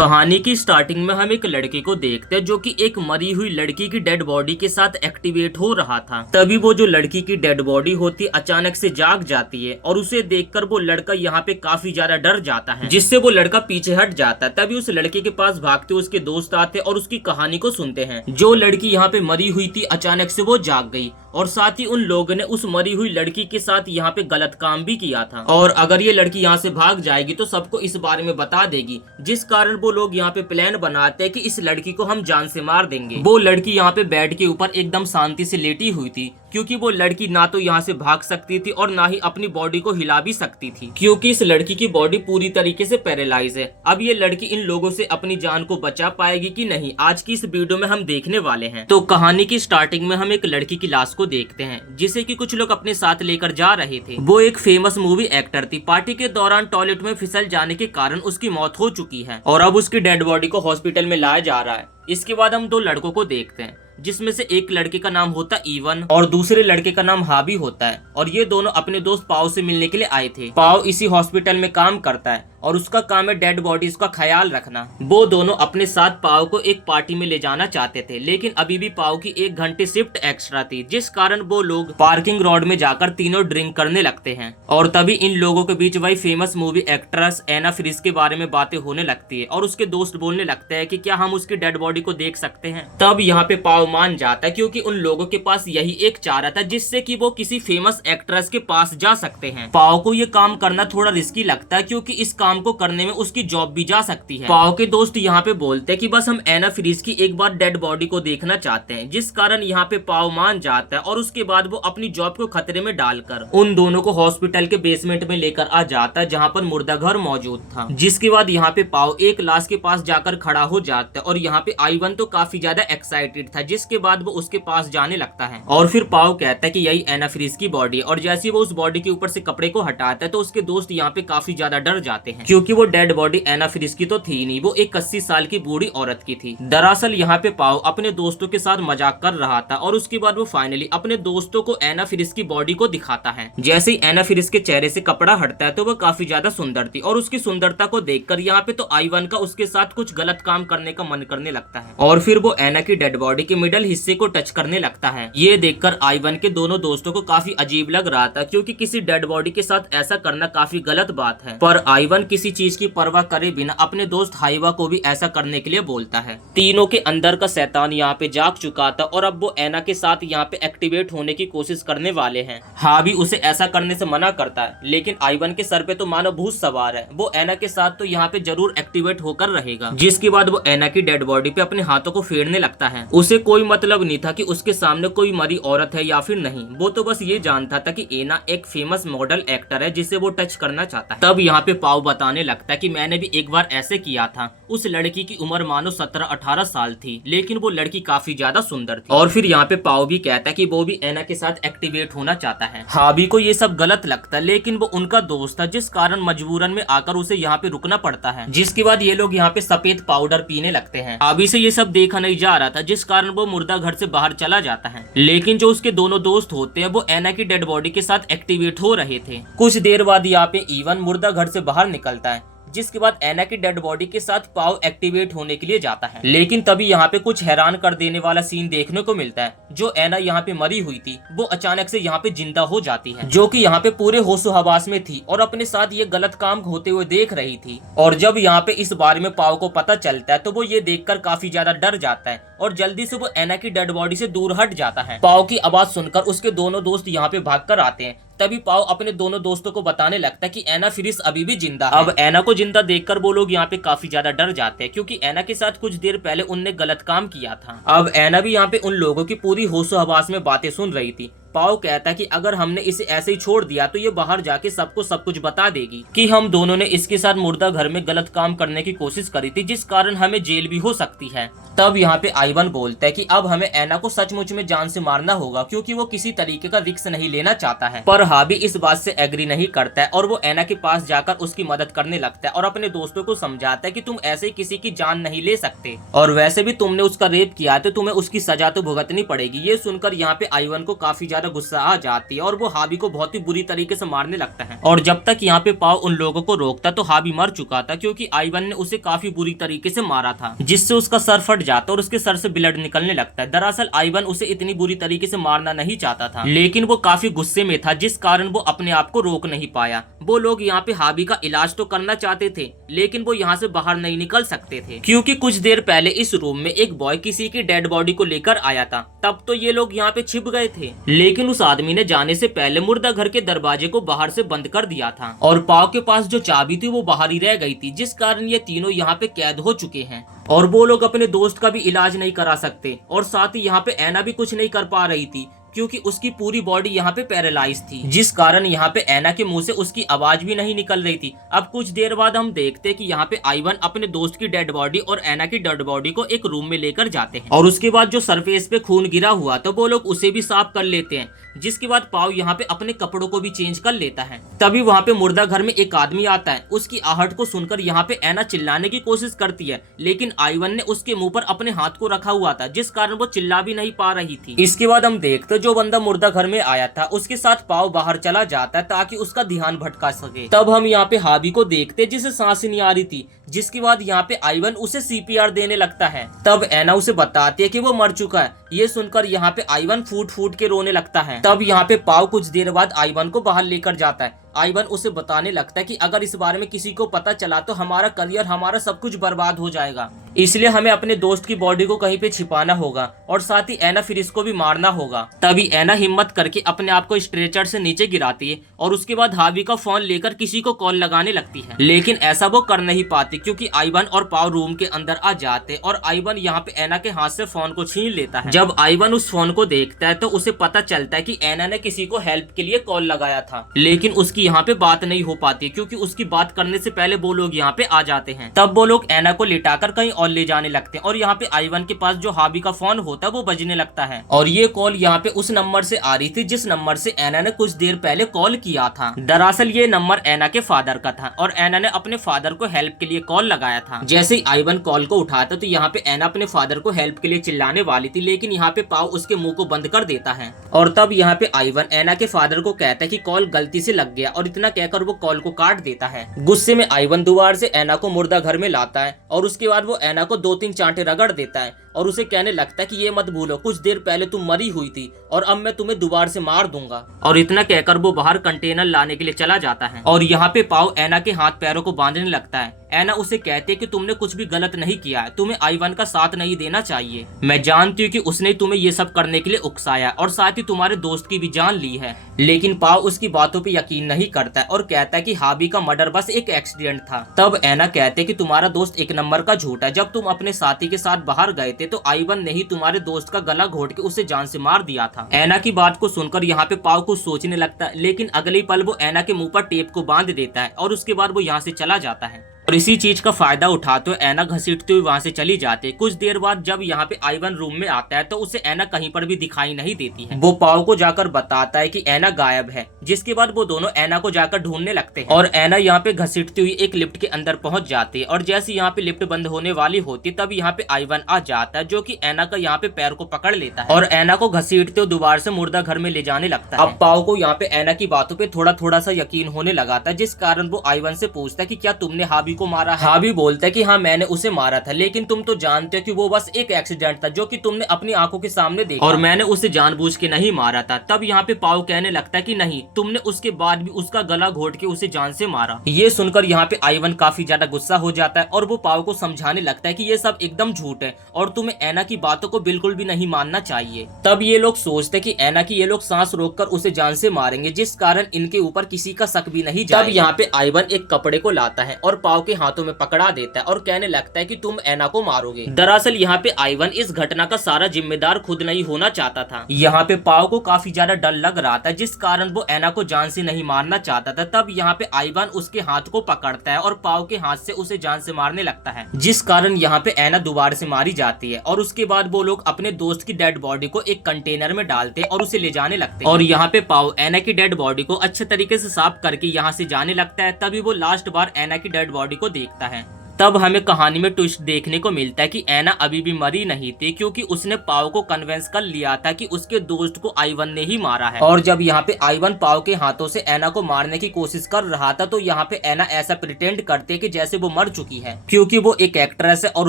कहानी की स्टार्टिंग में हम एक लड़के को देखते हैं जो कि एक मरी हुई लड़की की डेड बॉडी के साथ एक्टिवेट हो रहा था। तभी वो जो लड़की की डेड बॉडी होती अचानक से जाग जाती है और उसे देखकर वो लड़का यहाँ पे काफी ज्यादा डर जाता है, जिससे वो लड़का पीछे हट जाता है। तभी उस लड़के के पास भागते उसके दोस्त आते और उसकी कहानी को सुनते हैं। जो लड़की यहाँ पे मरी हुई थी अचानक से वो जाग गई और साथ ही उन लोगों ने उस मरी हुई लड़की के साथ यहाँ पे गलत काम भी किया था और अगर ये लड़की यहाँ से भाग जाएगी तो सबको इस बारे में बता देगी, जिस कारण वो लोग यहाँ पे प्लान बनाते हैं कि इस लड़की को हम जान से मार देंगे। वो लड़की यहाँ पे बेड के ऊपर एकदम शांति से लेटी हुई थी क्योंकि वो लड़की ना तो यहाँ से भाग सकती थी और ना ही अपनी बॉडी को हिला भी सकती थी क्योंकि इस लड़की की बॉडी पूरी तरीके से पैरालाइज है। अब ये लड़की इन लोगों से अपनी जान को बचा पाएगी कि नहीं, आज की इस वीडियो में हम देखने वाले हैं। तो कहानी की स्टार्टिंग में हम एक लड़की की लाश को देखते हैं जिसे कि कुछ लोग अपने साथ लेकर जा रहे थे। वो एक फेमस मूवी एक्टर थी। पार्टी के दौरान टॉयलेट में फिसल जाने के कारण उसकी मौत हो चुकी है और अब उसकी डेड बॉडी को हॉस्पिटल में लाया जा रहा है। इसके बाद हम दो लड़कों को देखते हैं जिसमें से एक लड़के का नाम होता है ईवन और दूसरे लड़के का नाम हाबी होता है और ये दोनों अपने दोस्त पाओ से मिलने के लिए आए थे। पाओ इसी हॉस्पिटल में काम करता है और उसका काम है डेड बॉडीज का ख्याल रखना। वो दोनों अपने साथ पाओ को एक पार्टी में ले जाना चाहते थे, लेकिन अभी भी पाओ की 1 घंटे शिफ्ट एक्स्ट्रा थी, जिस कारण वो लोग पार्किंग रोड में जाकर तीनों ड्रिंक करने लगते हैं। और तभी इन लोगों के बीच वही फेमस मूवी एक्ट्रेस एना फ्रिस के बारे में बातें होने लगती है और उसके दोस्त बोलने लगते हैं कि क्या हम उसकी डेड बॉडी को देख सकते हैं। तब यहाँ पे पाओ मान जाता है क्योंकि उन लोगों के पास यही एक चारा था जिससे कि वो किसी फेमस एक्ट्रेस के पास जा सकते हैं। पाओ को ये काम करना थोड़ा रिस्की लगता है क्योंकि इस काम को करने में उसकी जॉब भी जा सकती है। पाओ के दोस्त यहाँ पे बोलते हैं कि बस हम एना फ्रिस की एक बार डेड बॉडी को देखना चाहते हैं, जिस कारण यहाँ पे पाओ मान जाता है और उसके बाद वो अपनी जॉब को खतरे में डालकर उन दोनों को हॉस्पिटल के बेसमेंट में लेकर आ जाता है जहाँ पर मुर्दा घर मौजूद था। जिसके बाद यहाँ पे पाओ एक लाश के पास जाकर खड़ा हो जाता है और यहाँ पे आइवन तो काफी ज्यादा एक्साइटेड था, जिसके बाद वो उसके पास जाने लगता है और फिर पाओ कहता है कि यही एना फ्रिस की बॉडी है। और जैसे वो उस बॉडी के ऊपर से कपड़े को हटाता है तो उसके दोस्त यहाँ पे काफी ज्यादा डर जाते हैं क्योंकि वो डेड बॉडी एना फ्रिस की तो थी नहीं, वो एक 80 साल की बूढ़ी औरत की थी। दरअसल यहाँ पे पाओ अपने दोस्तों के साथ मजाक कर रहा था और उसके बाद वो फाइनली अपने दोस्तों को एना फ्रिस की बॉडी को दिखाता है। जैसे ही एना फ्रिस के चेहरे से कपड़ा हटता है तो वो काफी ज्यादा सुंदर थी और उसकी सुंदरता को देखकर यहाँ पे तो आइवन का उसके साथ कुछ गलत काम करने का मन करने लगता है और फिर वो एना की डेड बॉडी के मिडल हिस्से को टच करने लगता है। ये देखकर आइवन के दोनों दोस्तों को काफी अजीब लग रहा था क्योंकि किसी डेड बॉडी के साथ ऐसा करना काफी गलत बात है, पर आइवन किसी चीज की परवाह करे बिना अपने दोस्त हाइवा को भी ऐसा करने के लिए बोलता है। तीनों के अंदर का शैतान यहाँ पे जाग चुका था और अब वो एना के साथ यहाँ पे एक्टिवेट होने की कोशिश करने वाले हैं। हाबी उसे ऐसा करने से मना करता है, लेकिन आइवन के सर पे तो मानो भूत सवार है। वो एना के साथ तो यहाँ पे जरूर एक्टिवेट होकर रहेगा। जिसके बाद वो एना की डेड बॉडी पे अपने हाथों को फेरने लगता है। उसे कोई मतलब नहीं था कि उसके सामने कोई मरी औरत है या फिर नहीं, वो तो बस ये जानता था कि एना एक फेमस मॉडल एक्टर है जिसे वो टच करना चाहता है। तब यहाँ पे पाओ बताने लगता है कि मैंने भी एक बार ऐसे किया था। उस लड़की की उम्र मानो 17-18 साल थी, लेकिन वो लड़की काफी ज्यादा सुंदर थी। और फिर यहाँ पे पाओ भी कहता है कि वो भी एना के साथ एक्टिवेट होना चाहता है। हाबी को ये सब गलत लगता है, लेकिन वो उनका दोस्त था जिस कारण मजबूरन में आकर उसे यहाँ पे रुकना पड़ता है। जिसके बाद ये लोग यहाँ पे सफेद पाउडर पीने लगते हैं। हाबी से ये सब देखा नहीं जा रहा था, जिस कारण वो मुर्दा घर से बाहर चला जाता है। लेकिन जो उसके दोनों दोस्त होते हैं वो एना की डेड बॉडी के साथ एक्टिवेट हो रहे थे। कुछ देर बाद यहाँ पे ईवन मुर्दा घर से बाहर निकलता है, जिसके बाद एना की डेड बॉडी के साथ पाओ एक्टिवेट होने के लिए जाता है। लेकिन तभी यहाँ पे कुछ हैरान कर देने वाला सीन देखने को मिलता है। जो एना यहाँ पे मरी हुई थी वो अचानक से यहाँ पे जिंदा हो जाती है, जो कि यहाँ पे पूरे होशो हवास में थी और अपने साथ ये गलत काम होते हुए देख रही थी। और जब यहाँ पे इस बारे में पाओ को पता चलता है तो वो ये देखकर काफी ज्यादा डर जाता है और जल्दी से वो एना की डेड बॉडी से दूर हट जाता है। पाओ की आवाज सुनकर उसके दोनों दोस्त यहाँ पे भागकर आते हैं। तभी पाओ अपने दोनों दोस्तों को बताने लगता है कि एना फ्रिस अभी भी जिंदा है। अब एना को जिंदा देखकर वो लोग यहाँ पे काफी ज्यादा डर जाते हैं क्योंकि एना के साथ कुछ देर पहले उनने गलत काम किया था। अब एना भी यहाँ पे उन लोगों की पूरी होशो हवास में बातें सुन रही थी। पाओ कहता है कि अगर हमने इसे ऐसे ही छोड़ दिया तो ये बाहर जाके सबको सब कुछ बता देगी कि हम दोनों ने इसके साथ मुर्दा घर में गलत काम करने की कोशिश करी थी, जिस कारण हमें जेल भी हो सकती है। तब यहाँ पे आइवन बोलता है कि अब हमें एना को सचमुच में जान से मारना होगा क्योंकि वो किसी तरीके का रिस्क नहीं लेना चाहता है। पर हाबी इस बात से एग्री नहीं करता है और वो एना के पास जाकर उसकी मदद करने लगता है और अपने दोस्तों को समझाता है कि तुम ऐसे ही किसी की जान नहीं ले सकते और वैसे भी तुमने उसका रेप किया तो तुम्हें उसकी सजा तो भुगतनी पड़ेगी। ये सुनकर यहाँ पे आइवन को काफी ज्यादा गुस्सा आ जाती है और वो हाबी को बहुत ही बुरी तरीके से मारने लगता है। और जब तक यहाँ पे पाव उन लोगों को रोकता तो हाबी मर चुका था, क्योंकि आइवन ने उसे काफी बुरी तरीके से मारा था, जिससे उसका सर फट जाता और उसके सर से ब्लड निकलने लगता है। दरअसल आइवन उसे इतनी बुरी तरीके से मारना नहीं चाहता था, लेकिन वो काफी गुस्से में था, जिस कारण वो अपने आप को रोक नहीं पाया। वो लोग यहाँ पे हाबी का इलाज तो करना चाहते थे, लेकिन वो यहाँ से बाहर नहीं निकल सकते थे, क्योंकि कुछ देर पहले इस रूम में एक बॉय किसी की डेड बॉडी को लेकर आया था। तब तो ये लोग यहाँ पे छिप गए थे, लेकिन उस आदमी ने जाने से पहले मुर्दा घर के दरवाजे को बाहर से बंद कर दिया था और पाव के पास जो चाबी थी वो बाहर ही रह गई थी, जिस कारण ये तीनों यहाँ पे कैद हो चुके हैं और वो लोग अपने दोस्त का भी इलाज नहीं करा सकते। और साथ ही यहाँ पे ऐना भी कुछ नहीं कर पा रही थी, क्योंकि उसकी पूरी बॉडी यहाँ पे पैरालाइज थी, जिस कारण यहाँ पे ऐना के मुंह से उसकी आवाज भी नहीं निकल रही थी। अब कुछ देर बाद हम देखते कि यहाँ पे आइवन अपने दोस्त की डेड बॉडी और ऐना की डेड बॉडी को एक रूम में लेकर जाते हैं और उसके बाद जो सरफेस पे खून गिरा हुआ तो वो लोग उसे भी साफ कर लेते हैं, जिसके बाद पाव यहाँ पे अपने कपड़ों को भी चेंज कर लेता है। तभी वहाँ पे मुर्दा घर में एक आदमी आता है। उसकी आहट को सुनकर यहाँ पे ऐना चिल्लाने की कोशिश करती है, लेकिन आइवन ने उसके मुंह पर अपने हाथ को रखा हुआ था, जिस कारण वो चिल्ला भी नहीं पा रही थी। इसके बाद हम देखते जो बंदा मुर्दा घर में आया था उसके साथ पाव बाहर चला जाता है ताकि उसका ध्यान भटका सके। तब हम यहाँ पे हाबी को देखते जिसे सांस नहीं आ रही थी, जिसके बाद यहाँ पे आइवन उसे सीपीआर देने लगता है। तब ऐना उसे बताती है कि वो मर चुका है। ये सुनकर यहाँ पे आइवन फूट फूट के रोने लगता है। तब यहाँ पे पाव कुछ देर बाद आइवन को बाहर लेकर जाता है। आइवन उसे बताने लगता है कि अगर इस बारे में किसी को पता चला तो हमारा करियर, हमारा सब कुछ बर्बाद हो जाएगा, इसलिए हमें अपने दोस्त की बॉडी को कहीं पे छिपाना होगा और साथ ही ऐना फिर इसको भी मारना होगा। तभी ऐना हिम्मत करके अपने आप को स्ट्रेचर से नीचे गिराती है और उसके बाद हाबी का फोन लेकर किसी को कॉल लगाने लगती है, लेकिन ऐसा वो कर नहीं पाती क्योंकि आइवन और पाव रूम के अंदर आ जाते और आइवन यहाँ पे ऐना के हाथ से फोन को छीन लेता है। जब आइवन उस फोन को देखता है तो उसे पता चलता है कि ऐना ने किसी को हेल्प के लिए कॉल लगाया था, लेकिन उसकी यहाँ पे बात नहीं हो पाती क्योंकि उसकी बात करने से पहले वो लोग यहाँ पे आ जाते हैं। तब वो लोग ऐना को लिटाकर कहीं और ले जाने लगते हैं और यहाँ पे आइवन के पास जो हाबी का फोन होता है वो बजने लगता है और ये कॉल यहाँ पे उस नंबर से आ रही थी जिस नंबर से ऐना ने कुछ देर पहले कॉल किया था। दरअसल ये नंबर ऐना के फादर का था और ऐना ने अपने फादर को हेल्प के लिए कॉल लगाया था। जैसे ही आइवन कॉल को उठाता तो यहाँ पे ऐना अपने फादर को हेल्प के लिए चिल्लाने वाली थी, लेकिन यहाँ पे पाव उसके मुंह को बंद कर देता है और तब यहाँ पे आइवन ऐना के फादर को कहता है कि कॉल गलती से लग गया और इतना कहकर वो कॉल को काट देता है। गुस्से में आइवन दोबारा से ऐना को मुर्दा घर में लाता है और उसके बाद वो ऐना को 2-3 चांटे रगड़ देता है और उसे कहने लगता है कि ये मत भूलो कुछ देर पहले तुम मरी हुई थी और अब मैं तुम्हें दोबारा से मार दूंगा। और इतना कहकर वो बाहर कंटेनर लाने के लिए चला जाता है और यहाँ पे पाव ऐना के हाथ पैरों को बांधने लगता है। ऐना उसे कहती है कि तुमने कुछ भी गलत नहीं किया है, तुम्हें आइवन का साथ नहीं देना चाहिए। मैं जानती हूँ कि उसने तुम्हें ये सब करने के लिए उकसाया और साथ ही तुम्हारे दोस्त की भी जान ली है, लेकिन पाव उसकी बातों पे यकीन नहीं करता है और कहता है कि हाबी का मर्डर बस एक एक्सीडेंट था। तब ऐना कहते कि तुम्हारा दोस्त एक नंबर का झूठा है, जब तुम अपने साथी के साथ बाहर गए थे तो आइवन ने ही तुम्हारे दोस्त का गला घोट के उसे जान से मार दिया था। ऐना की बात को सुनकर यहाँ पे पाव कुछ सोचने लगता है, लेकिन अगले पल वो ऐना के मुंह पर टेप को बांध देता है और उसके बाद वो यहाँ से चला जाता है और इसी चीज का फायदा उठाते हुए ऐना घसीटते हुए वहाँ से चली जाती है। कुछ देर बाद जब यहाँ पे आइवन रूम में आता है तो उसे ऐना कहीं पर भी दिखाई नहीं देती है। वो पाव को जाकर बताता है कि ऐना गायब है, जिसके बाद वो दोनों ऐना को जाकर ढूंढने लगते हैं और ऐना यहाँ पे घसीटती हुई एक लिफ्ट के अंदर पहुंच जाती है और जैसे यहाँ पे लिफ्ट बंद होने वाली होती तब यहाँ पे आइवन आ जाता है जो की ऐना का यहाँ पे पैर को पकड़ लेता है और ऐना को घसीटते हुए दोबारा से मुर्दा घर में ले जाने लगता है। अब पाव को यहाँ पे ऐना की बातों पे थोड़ा थोड़ा सा यकीन होने लगा था, जिस कारण वो आइवन से पूछता है कि क्या तुमने हाबी को मारा है। हाबी बोलता है कि हाँ मैंने उसे मारा था, लेकिन तुम तो जानते हो कि वो बस एक एक्सीडेंट था जो कि तुमने अपनी आंखों के सामने देखा और मैंने उसे जानबूझ के नहीं मारा था। तब यहाँ पे पाव कहने लगता है कि नहीं, तुमने उसके बाद भी उसका गला घोट के उसे जान से मारा। ये सुनकर यहाँ पे आइवन काफी ज्यादा गुस्सा हो जाता है और वो पाव को समझाने लगता है कि ये सब एकदम झूठ है और तुम्हें ऐना की बातों को बिल्कुल भी नहीं मानना चाहिए। तब ये लोग सोचते कि ऐना की ये लोग सांस रोककर उसे जान से मारेंगे, जिस कारण इनके ऊपर किसी का शक भी नहीं जाएगा। तब यहाँ पे आइवन एक कपड़े को लाता है और पाव के हाथों में पकड़ा देता है और कहने लगता है कि तुम ऐना को मारोगे। दरअसल यहाँ पे आइवन इस घटना का सारा जिम्मेदार खुद नहीं होना चाहता था। यहाँ पे पाव को काफी ज्यादा डर लग रहा था, जिस कारण वो ऐना को जान से नहीं मारना चाहता था। तब यहाँ पे आइवन उसके हाथ को पकड़ता है और पाव के हाथ से उसे जान से मारने लगता है, जिस कारण यहाँ पे ऐना दोबारा से मारी जाती है और उसके बाद वो लोग अपने दोस्त की डेड बॉडी को एक कंटेनर में डालते और उसे ले जाने लगते हैं। और यहाँ पे पाव ऐना की डेड बॉडी को अच्छे तरीके से साफ करके यहाँ से जाने लगता है। तभी वो लास्ट बार ऐना की डेड बॉडी को देखता है तब हमें कहानी में ट्विस्ट देखने को मिलता है कि एना अभी भी मरी नहीं थी, क्योंकि उसने पाओ को कन्वेंस कर लिया था कि उसके दोस्त को आइवन ने ही मारा है। और जब यहाँ पे आइवन पाओ के हाथों से एना को मारने की कोशिश कर रहा था तो यहाँ पे एना ऐसा प्रिटेंड करते कि जैसे वो मर चुकी है, क्योंकि वो एक एक्ट्रेस है और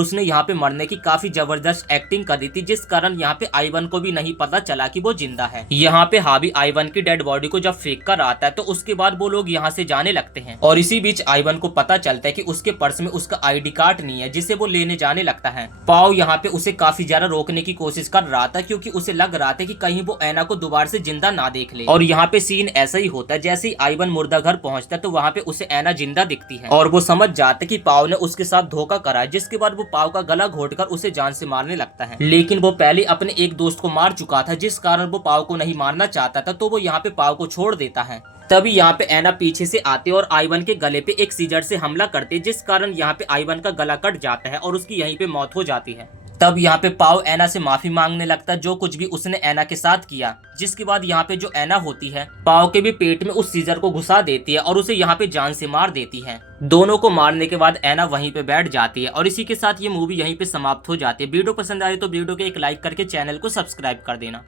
उसने यहाँ पे मरने की काफी जबरदस्त एक्टिंग करी थी, जिस कारण यहाँ पे आइवन को भी नहीं पता चला कि वो जिंदा है। यहाँ पे हावी आइवन की डेड बॉडी को जब फेंक कर आता है तो उसके बाद वो लोग यहाँ से जाने लगते हैं। और इसी बीच आइवन को पता चलता है कि उसके पर्स में उसका आईडी कार्ड नहीं है, जिसे वो लेने जाने लगता है। पाओ यहाँ पे उसे काफी ज्यादा रोकने की कोशिश कर रहा था, क्योंकि उसे लग रहा था कि कहीं वो एना को दोबारा से जिंदा ना देख ले। और यहाँ पे सीन ऐसा ही होता है, जैसे ही आइवन मुर्दा घर पहुंचता है तो वहाँ पे उसे एना जिंदा दिखती है और वो समझ जाता है कि पाओ ने उसके साथ धोखा करा है, जिसके बाद वो पाओ का गला घोटकर उसे जान से मारने लगता है। लेकिन वो पहले अपने एक दोस्त को मार चुका था, जिस कारण वो पाओ को नहीं मारना चाहता था, तो वो यहाँ पे पाओ को छोड़ देता है। तभी यहाँ पे एना पीछे से आते और आइवन के गले पे एक सीजर से हमला करते, जिस कारण यहाँ पे आइवन का गला कट जाता है और उसकी यहीं पे मौत हो जाती है। तब यहाँ पे पाओ एना से माफी मांगने लगता है जो कुछ भी उसने एना के साथ किया, जिसके बाद यहाँ पे जो एना होती है पाओ के भी पेट में उस सीजर को घुसा देती है और उसे यहाँ पे जान से मार देती है। दोनों को मारने के बाद एना वहीं पे बैठ जाती है और इसी के साथ ये मूवी यहीं पे समाप्त हो जाती है। वीडियो पसंद आए तो वीडियो को एक लाइक करके चैनल को सब्सक्राइब कर देना।